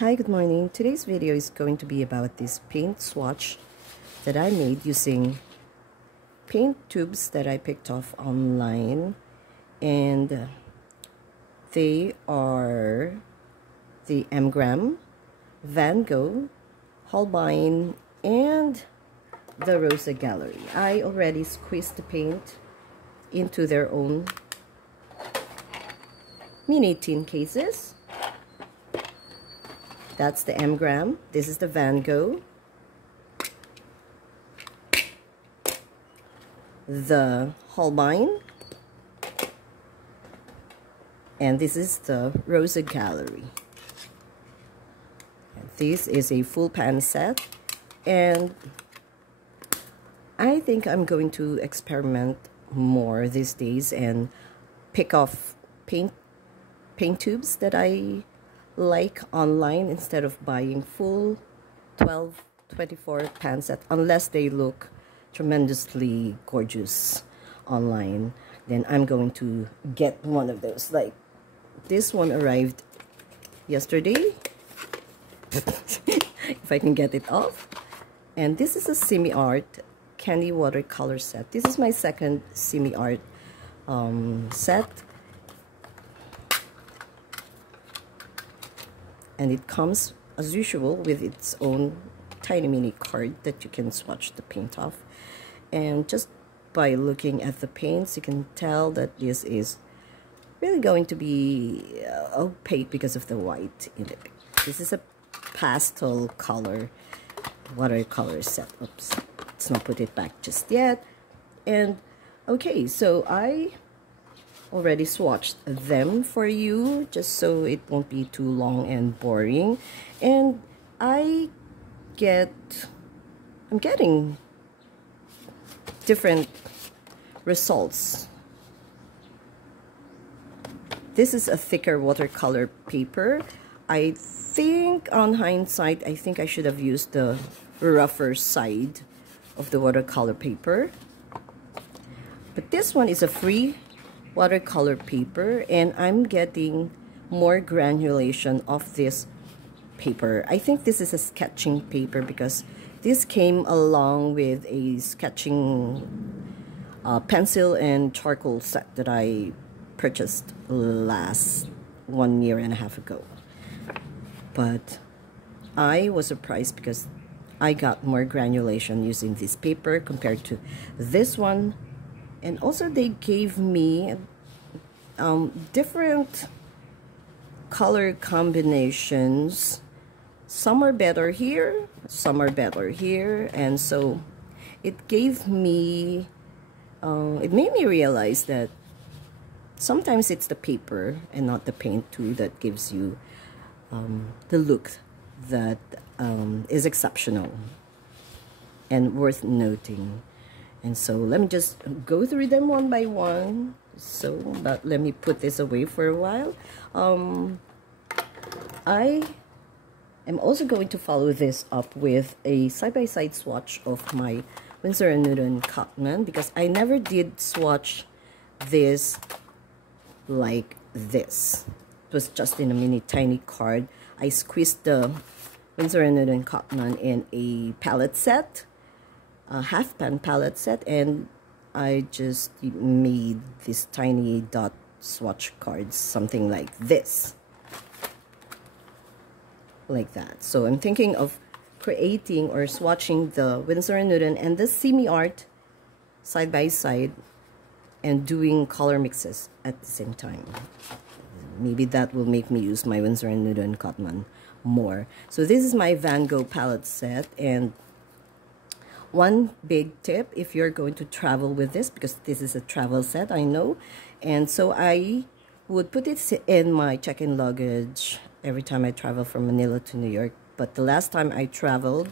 Hi, good morning. Today's video is going to be about this paint swatch that I made using paint tubes that I picked off online, and they are the M. Van Gogh, Holbein, and the Rosa Gallery. I already squeezed the paint into their own mini tin cases. That's the M. This is the Van Gogh. The Holbein. And this is the Rosa Gallery. This is a full pan set. And I think I'm going to experiment more these days and pick off paint tubes that I like online instead of buying full 24 pan set, unless they look tremendously gorgeous online. Then I'm going to get one of those. Like this one arrived yesterday if I can get it off. And this is a semi-art candy watercolor set. This is my second semi-art set. And it comes, as usual, with its own tiny mini card that you can swatch the paint off. And just by looking at the paints, you can tell that this is really going to be opaque because of the white in it. This is a pastel color watercolor set. Oops, let's not put it back just yet. And okay, so I already swatched them for you just so it won't be too long and boring. And I'm getting different results. This is a thicker watercolor paper. I think on hindsight, I think I should have used the rougher side of the watercolor paper. But this one is a free watercolor paper, and I'm getting more granulation of this paper. I think this is a sketching paper because this came along with a sketching pencil and charcoal set that I purchased last 1.5 years ago. But I was surprised because I got more granulation using this paper compared to this one. And also they gave me different color combinations. Some are better here, some are better here. And so it gave me, it made me realize that sometimes it's the paper and not the paint too that gives you the look that is exceptional and worth noting. And so let me just go through them one by one. So, but let me put this away for a while. I am also going to follow this up with a side-by-side swatch of my Winsor & Newton Cotman, because I never did swatch this like this. It was just in a mini tiny card. I squeezed the Winsor & Newton Cotman in a palette set, a half pan palette set, and I just made this tiny dot swatch cards, something like this, like that. So I'm thinking of creating or swatching the Winsor & Newton and the semi-art side by side and doing color mixes at the same time. Maybe that will make me use my Winsor & Newton Cotman more. So this is my Van Gogh palette set, and one big tip if you're going to travel with this, because this is a travel set, I know, and so I would put it in my check-in luggage every time I travel from Manila to New York. But the last time I traveled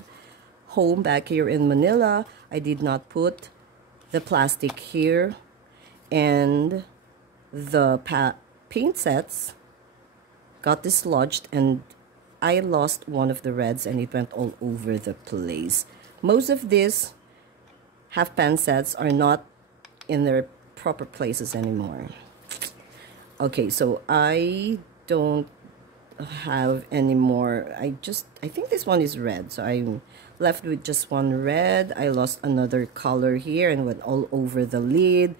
home back here in Manila, I did not put the plastic here, and the paint sets got dislodged, and I lost one of the reds and it went all over the place. Most of these half pan sets are not in their proper places anymore. Okay, so I don't have any more. I think this one is red, so I'm left with just one red. I lost another color here and went all over the lid.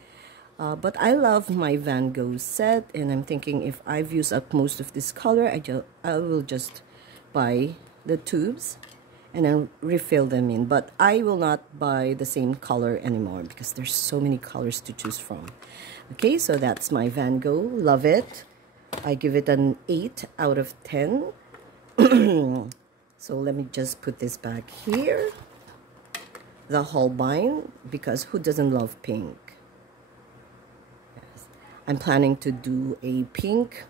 But I love my Van Gogh set, and I'm thinking if I've used up most of this color, I will just buy the tubes and then refill them in. But I will not buy the same color anymore because there's so many colors to choose from. Okay, so that's my Van Gogh. Love it. I give it an 8 out of 10. So let me just put this back here. The Holbein, because who doesn't love pink? Yes. I'm planning to do a pink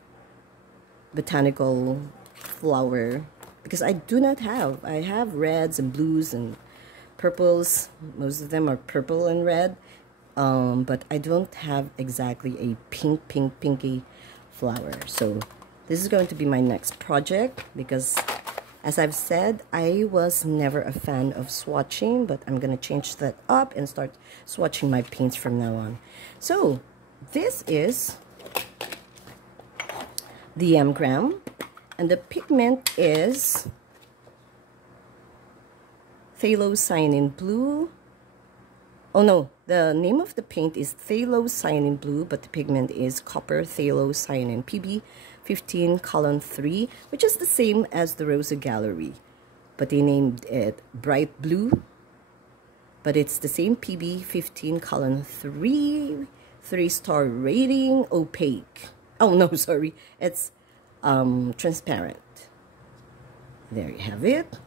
botanical flower because I do not have. I have reds and blues and purples. Most of them are purple and red. But I don't have exactly a pinky flower. So this is going to be my next project because, as I've said, I was never a fan of swatching, but I'm going to change that up and start swatching my paints from now on. So this is the Gram, and the pigment is Phthalocyanin Blue. Oh no, the name of the paint is Phthalocyanin Blue, but the pigment is Copper Phthalocyanin PB 15 column 3, which is the same as the Rosa Gallery, but they named it Bright Blue. But it's the same PB 15 column 3, 3-star rating, opaque. Oh no, sorry, it's transparent. There you have it.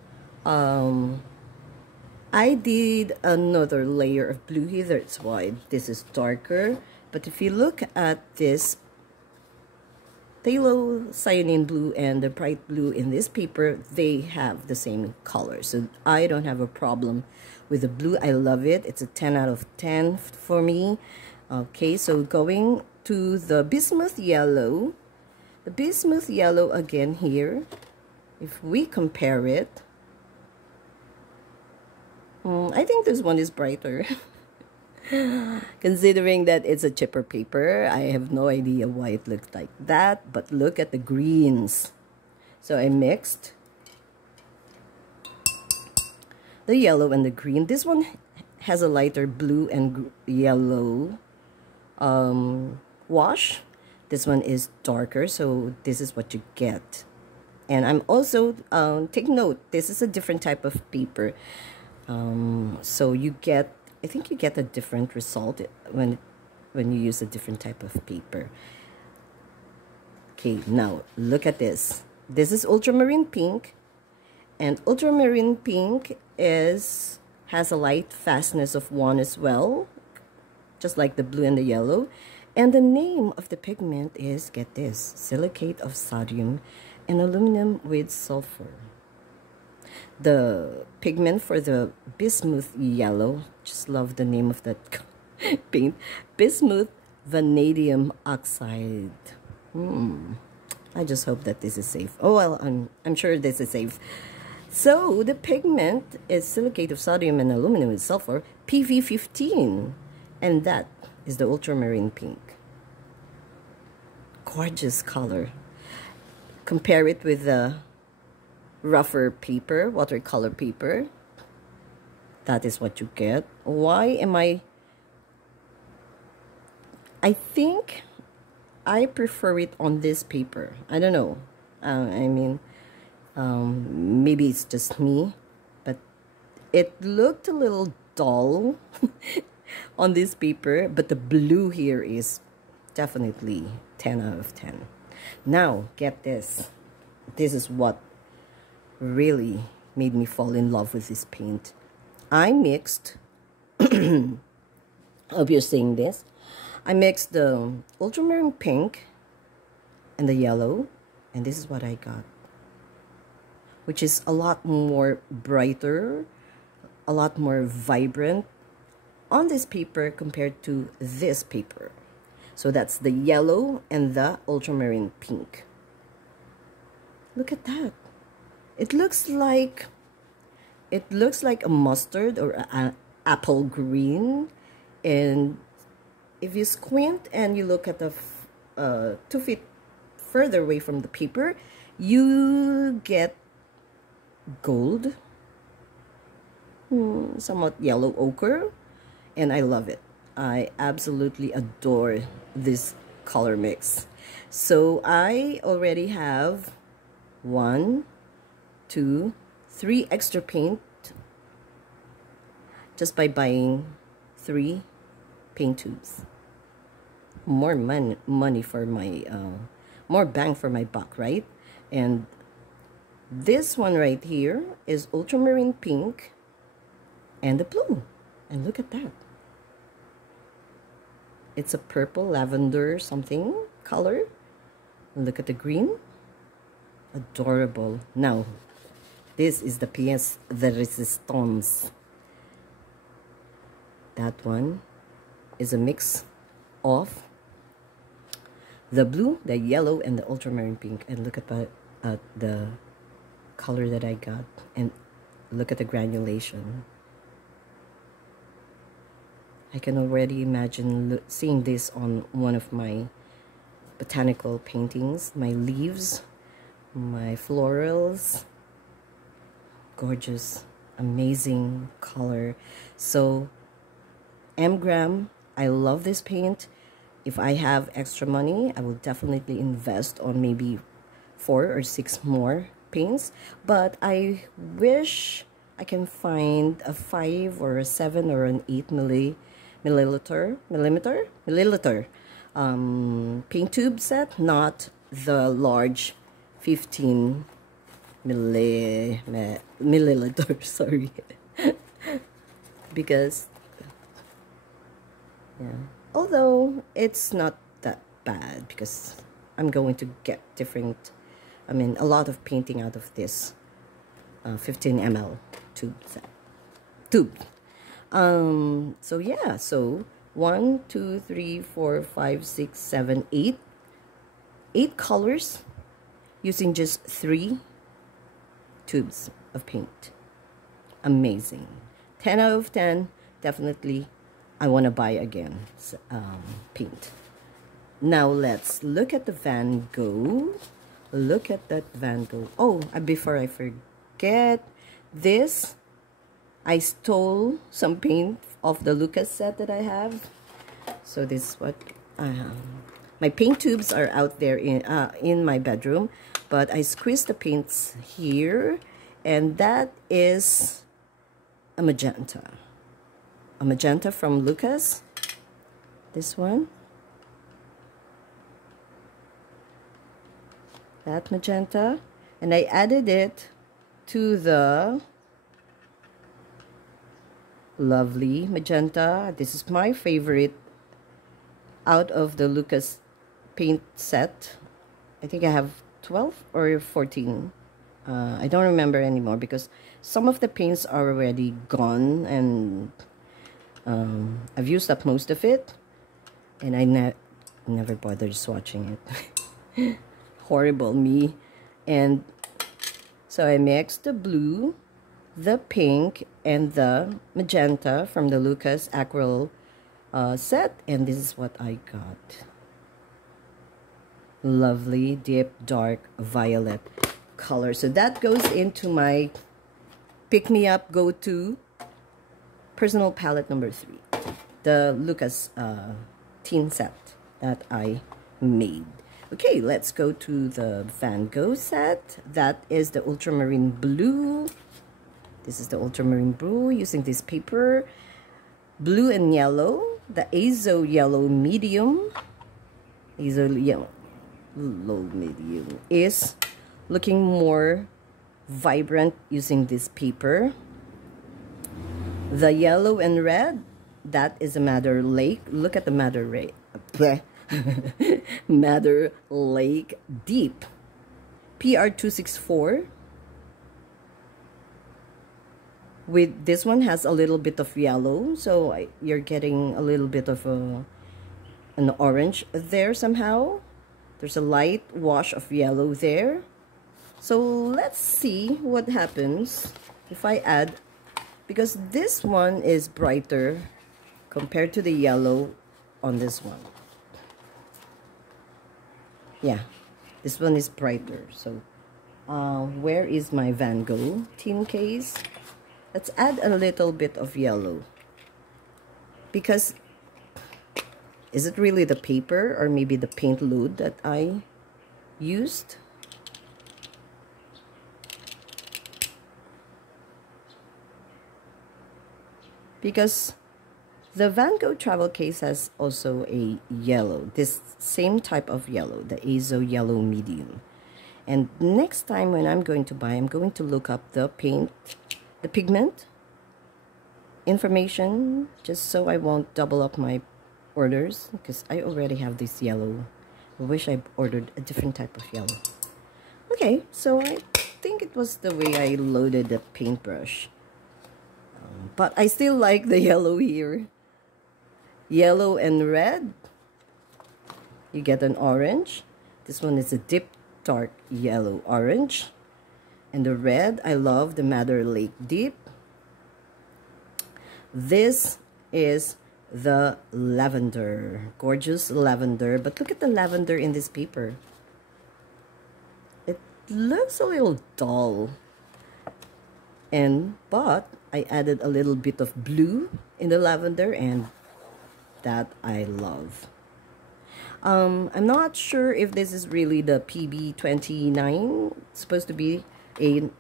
I did another layer of blue here. That's why this is darker. But if you look at this Phthalocyanin Blue and the bright blue in this paper, they have the same color. So I don't have a problem with the blue. I love it. It's a 10 out of 10 for me. Okay, so going to the bismuth yellow. The bismuth yellow again here, if we compare it, I think this one is brighter. Considering that it's a chipper paper, I have no idea why it looks like that, but look at the greens. So I mixed the yellow and the green. This one has a lighter blue and yellow wash. This one is darker, so this is what you get. And I'm also, take note, this is a different type of paper. So you get, I think you get a different result when you use a different type of paper. Okay, now look at this. This is ultramarine pink, and ultramarine pink has a light fastness of 1 as well, just like the blue and the yellow. And the name of the pigment is, get this, silicate of sodium and aluminum with sulfur. The pigment for the bismuth yellow, just love the name of that paint, bismuth vanadium oxide. I just hope that this is safe. Oh well, I'm sure this is safe. So the pigment is silicate of sodium and aluminum with sulfur, PV15, and that is the ultramarine pink. Gorgeous color. Compare it with the rougher paper, watercolor paper. That is what you get. Why am I think I prefer it on this paper. I don't know. I mean, maybe it's just me, but it looked a little dull on this paper, but the blue here is definitely 10 out of 10. Now, get this. This is what really made me fall in love with this paint. I mixed, hope you're seeing this, I mixed the ultramarine pink and the yellow, and this is what I got, which is a lot more brighter, a lot more vibrant on this paper compared to this paper. So that's the yellow and the ultramarine pink. Look at that. It looks like a mustard or an apple green, and if you squint and you look at the 2 feet further away from the paper, You get gold, somewhat yellow ochre, and I love it. I absolutely adore this color mix. So I already have 1, 2, 3 extra paint just by buying 3 paint tubes. More money for my more bang for my buck, right? And this one right here is ultramarine pink and the blue, and look at that. It's a purple lavender something color. And look at the green. Adorable. Now this is the pièce de résistance. That one is a mix of the blue, the yellow, and the ultramarine pink. And look at the color that I got, and look at the granulation. I can already imagine seeing this on one of my botanical paintings, my leaves, my florals. Gorgeous, amazing color. So M-gram, I love this paint. If I have extra money, I will definitely invest on maybe 4 or 6 more paints. But I wish I can find a 5 or a 7 or an 8 milliliter paint tube set, not the large 15 milliliter, sorry. Because yeah, although it's not that bad, because I'm going to get a lot of painting out of this 15 ml tube set. So yeah, so 1, 2, 3, 4, 5, 6, 7, 8 colors using just 3 tubes of paint. Amazing. 10 out of 10. Definitely I want to buy again paint. Now let's look at the Van Gogh. Look at that Van Gogh. Oh, before I forget, this, I stole some paint of the Lucas set that I have. So this is what I have. My paint tubes are out there in my bedroom, but I squeezed the paints here, and that is a magenta. A magenta from Lucas. This one. That magenta. And I added it to the lovely magenta. This is my favorite out of the Lucas paint set. I think I have 12 or 14. I don't remember anymore because some of the paints are already gone, and I've used up most of it, and I never bothered swatching it. Horrible me. And so I mixed the blue, the pink, and the magenta from the Lucas Aquarelle set, and this is what I got. Lovely deep dark violet color. So that goes into my pick-me-up go-to personal palette number 3, the Lucas teen set that I made. Okay, let's go to the Van Gogh set. That is the ultramarine blue. This is the ultramarine blue using this paper. Blue and yellow. The Azo yellow medium. Azo yellow medium is looking more vibrant using this paper. The yellow and red, that is a Madder Lake. Look at the Madder Lake. Madder Lake Deep. PR264. With this one has a little bit of yellow, so you're getting a little bit of an orange there somehow. There's a light wash of yellow there. So let's see what happens if I add, because this one is brighter compared to the yellow on this one. Yeah, this one is brighter. So Where is my Van Gogh tin case? Let's add a little bit of yellow. Because, is it really the paper or maybe the paint load that I used? Because the Van Gogh travel case has also a yellow, this same type of yellow, the Azo yellow medium. And next time when I'm going to buy, I'm going to look up the pigment information, just so I won't double up my orders, because I already have this yellow. I wish I ordered a different type of yellow. Okay, so I think it was the way I loaded the paintbrush. But I still like the yellow here. Yellow and red. You get an orange. This one is a deep dark yellow orange. And the red, I love the Madder Lake Deep. This is the lavender, gorgeous lavender. But look at the lavender in this paper. It looks a little dull. But I added a little bit of blue in the lavender, and that I love. I'm not sure if this is really the PB29. It's supposed to be an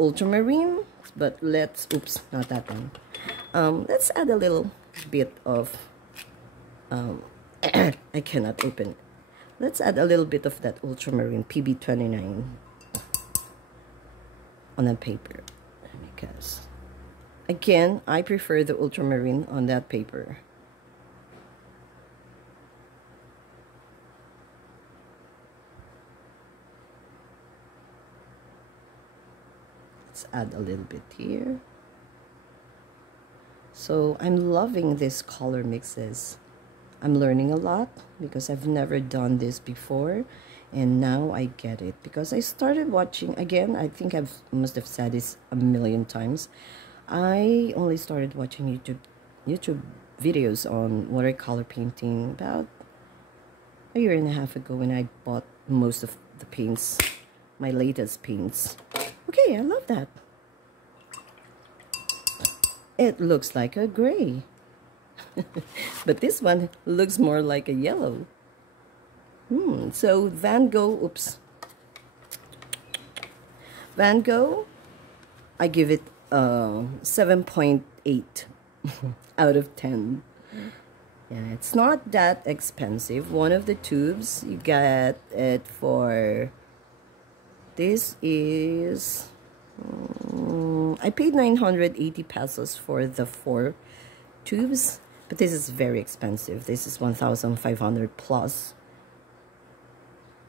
ultramarine, but oops, not that one. Let's add a little bit of, I cannot open it. Let's add a little bit of that ultramarine PB29 on the paper, because again, I prefer the ultramarine on that paper. Let's add a little bit here. So I'm loving these color mixes. I'm learning a lot because I've never done this before, and now I get it because I started watching, again, I think I must have said this a million times. I only started watching YouTube videos on watercolor painting about a year and a half ago, when I bought most of the paints, my latest paints. Okay, I love that. It looks like a gray. But this one looks more like a yellow. So Van Gogh, Van Gogh, I give it 7.8 out of 10. Yeah, it's not that expensive. One of the tubes, you get it for, this is, I paid 980 pesos for the 4 tubes, but this is very expensive. This is 1,500 plus.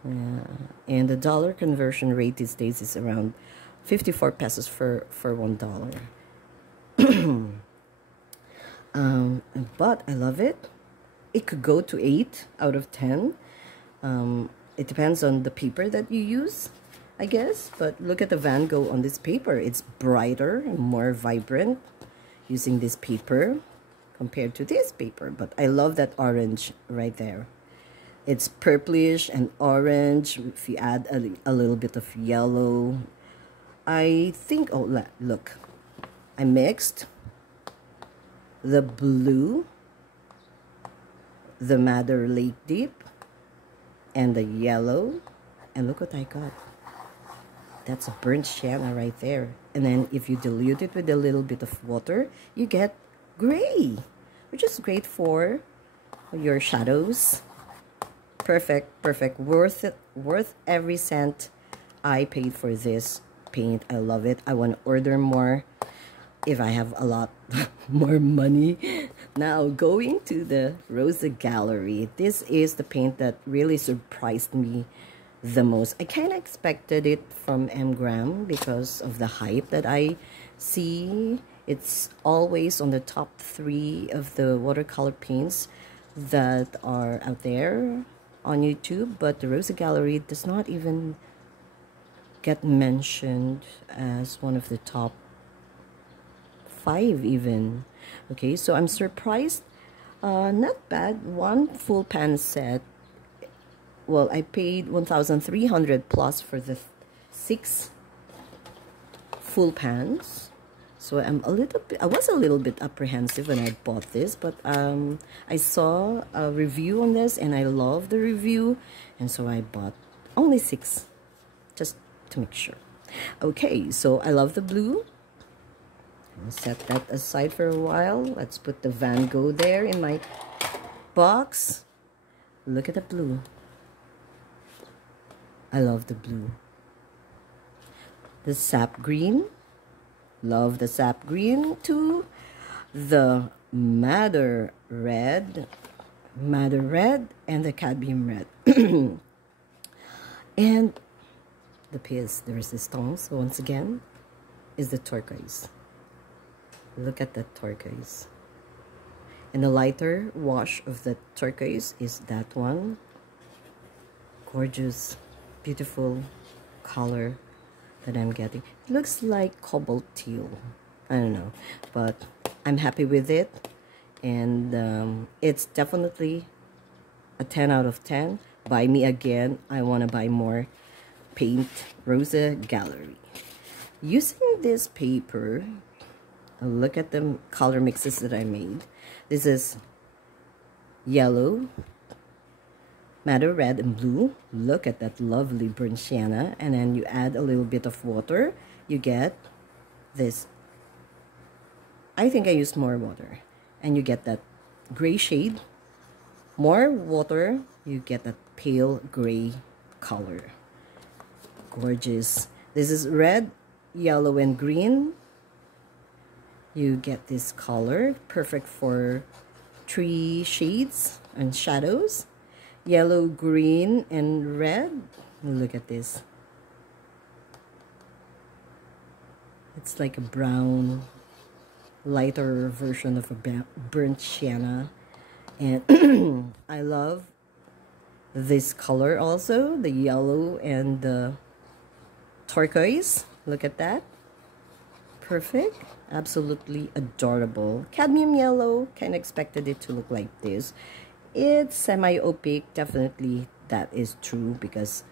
Yeah. And the dollar conversion rate these days is around 54 pesos for $1. But I love it. It could go to 8 out of 10. It depends on the paper that you use, I guess. But look at the Van Gogh on this paper. It's brighter and more vibrant using this paper compared to this paper. But I love that orange right there. It's purplish and orange. If you add a little bit of yellow, I think, oh, look, I mixed the blue, the Madder Lake Deep, and the yellow, and look what I got. That's a burnt sienna right there. And then if you dilute it with a little bit of water, you get gray, which is great for your shadows. Perfect, perfect. Worth it, worth every cent I paid for this paint. I love it. I want to order more if I have a lot more money. Now, going to the Rosa gallery. This is the paint that really surprised me the most. I kind of expected it from M. Graham because of the hype that I see. It's always on the top 3 of the watercolor paints that are out there on YouTube, but the Rosa gallery does not even get mentioned as one of the top 5 even. Okay, so I'm surprised. Not bad. One full pan set well, I paid 1,300 plus for the 6 full pans. So I was a little bit apprehensive when I bought this, but I saw a review on this and I love the review, and so I bought only 6 just to make sure. Okay, so I love the blue. I'll set that aside for a while. Let's put the Van Gogh there in my box. Look at the blue. I love the blue. The sap green. Love the sap green too. The madder red, and the cadmium red. And the pièce de résistance, once again, is the turquoise. Look at that turquoise. And the lighter wash of the turquoise is that one. Gorgeous, beautiful color that I'm getting. It looks like cobalt teal. I don't know, but I'm happy with it. And it's definitely a 10 out of 10. Buy me again. I want to buy more paint. Rosa Gallery. Using this paper, look at the color mixes that I made. This is yellow, madder red, and blue. Look at that lovely burnt sienna. And then you add a little bit of water. You get this. I think I used more water. And you get that gray shade. More water. You get that pale gray color. Gorgeous. This is red, yellow, and green. You get this color, perfect for 3 shades and shadows. Yellow, green, and red. Look at this. It's like a brown, lighter version of a burnt sienna. And I love this color also, the yellow and the turquoise. Look at that. Perfect. Absolutely adorable. Cadmium yellow. Kind of expected it to look like this. It's semi-opaque. Definitely that is true because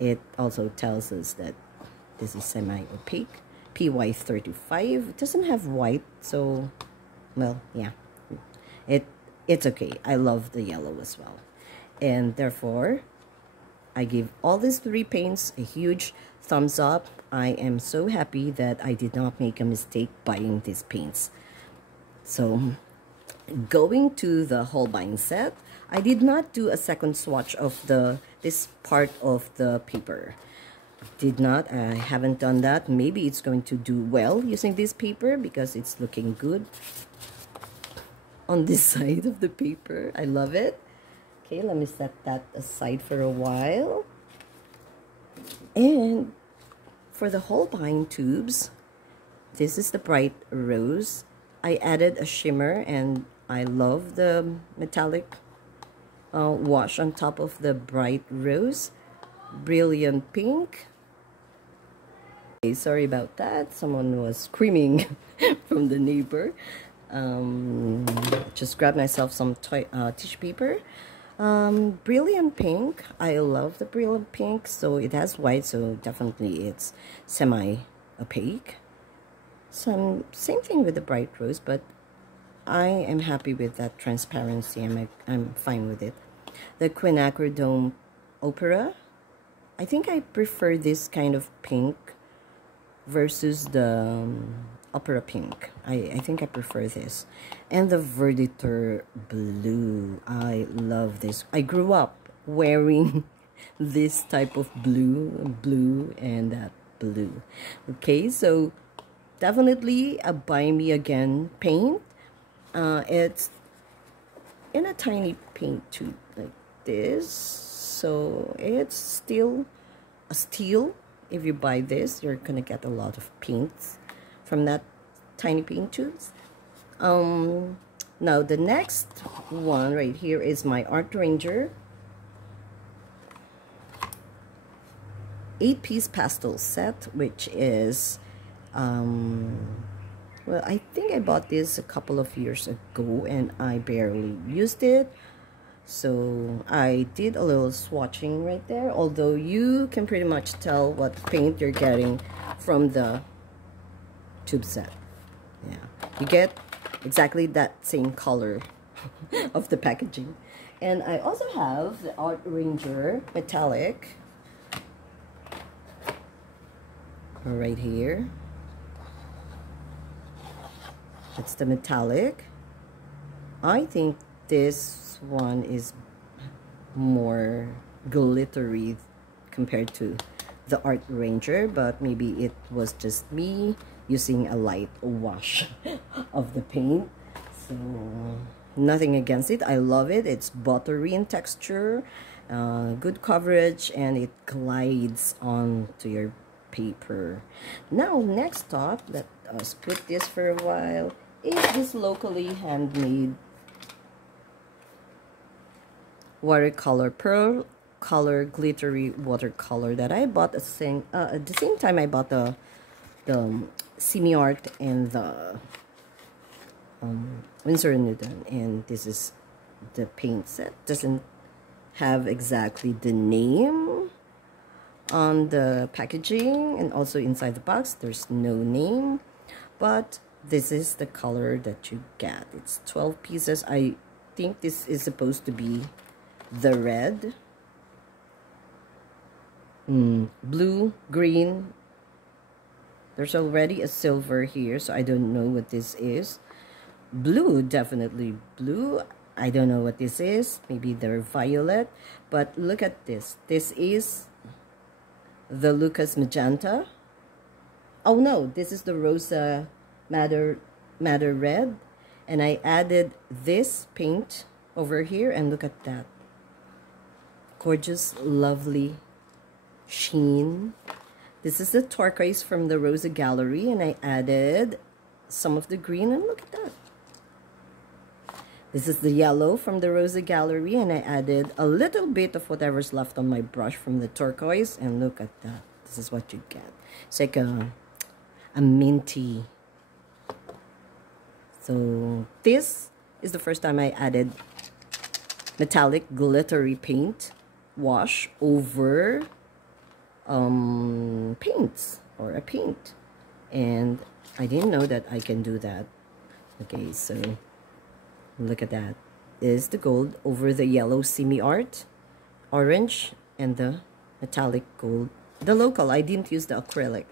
it also tells us that this is semi-opaque. PY35. It doesn't have white, so well, yeah. It's okay. I love the yellow as well. And therefore, I give all these 3 paints a huge thumbs up. I am so happy that I did not make a mistake buying these paints. So, going to the Holbein set, I did not do a second swatch of this part of the paper. I haven't done that. Maybe it's going to do well using this paper because it's looking good on this side of the paper. I love it. Okay, let me set that aside for a while. And for the Holbein tubes, this is the bright rose. I added a shimmer and I love the metallic wash on top of the bright rose. Brilliant pink. Okay, sorry about that. Someone was screaming from the neighbor. Just grabbed myself some tissue paper. Brilliant pink. I love the brilliant pink. So it has white, so definitely it's semi-opaque. Same thing with the bright rose, but I am happy with that transparency. I'm fine with it. The quinacridone opera. I think I prefer this kind of pink versus the opera pink. I think I prefer this. And the Verditer blue. I love this. I grew up wearing this type of blue and that blue. Okay, so definitely a buy me again paint. It's in a tiny paint tube like this. So it's still a steal. If you buy this, you're gonna get a lot of paints from that tiny paint tubes. Now the next one right here is my Art Ranger 8-piece pastel set, which is well, I think I bought this a couple of years ago and I barely used it. So I did a little swatching right there, although you can pretty much tell what paint you're getting from the tube set. Yeah, you get exactly that same color of the packaging. And I also have the Art Ranger metallic right here. It's the metallic. I think this one is more glittery compared to the Art Ranger, but maybe it was just me using a light wash of the paint. So nothing against it. I love it. It's buttery in texture, good coverage, and it glides onto your paper. Now, next up, let us put this for a while, is this locally handmade watercolor, pearl color glittery watercolor that I bought at the same time I bought the semi-art and the Winsor & Newton. And this is the paint set. Doesn't have exactly the name on the packaging, and also inside the box there's no name, but this is the color that you get. It's 12 pieces. I think this is supposed to be the red, blue, green. There's already a silver here, so I don't know what this is. Blue, definitely blue. I don't know what this is. Maybe they're violet. But look at this. This is the Lucas Magenta. Oh no, this is the Rosa Madder Red. And I added this paint over here, and look at that. Gorgeous, lovely sheen. This is the turquoise from the Rosa Gallery, and I added some of the green, and look at that. This is the yellow from the Rosa Gallery, and I added a little bit of whatever's left on my brush from the turquoise, and look at that. This is what you get. It's like a minty. So this is the first time I added metallic glittery paint wash over paints, or a paint, and I didn't know that I can do that. Okay, so look at that. Is the gold over the yellow semi-art, orange, and the metallic gold. The local, I didn't use the acrylic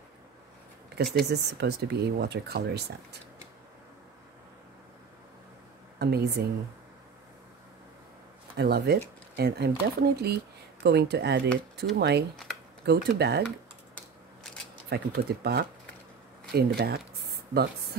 because this is supposed to be a watercolor set. Amazing. I love it, and I'm definitely going to add it to my go-to bag, if I can put it back in the box.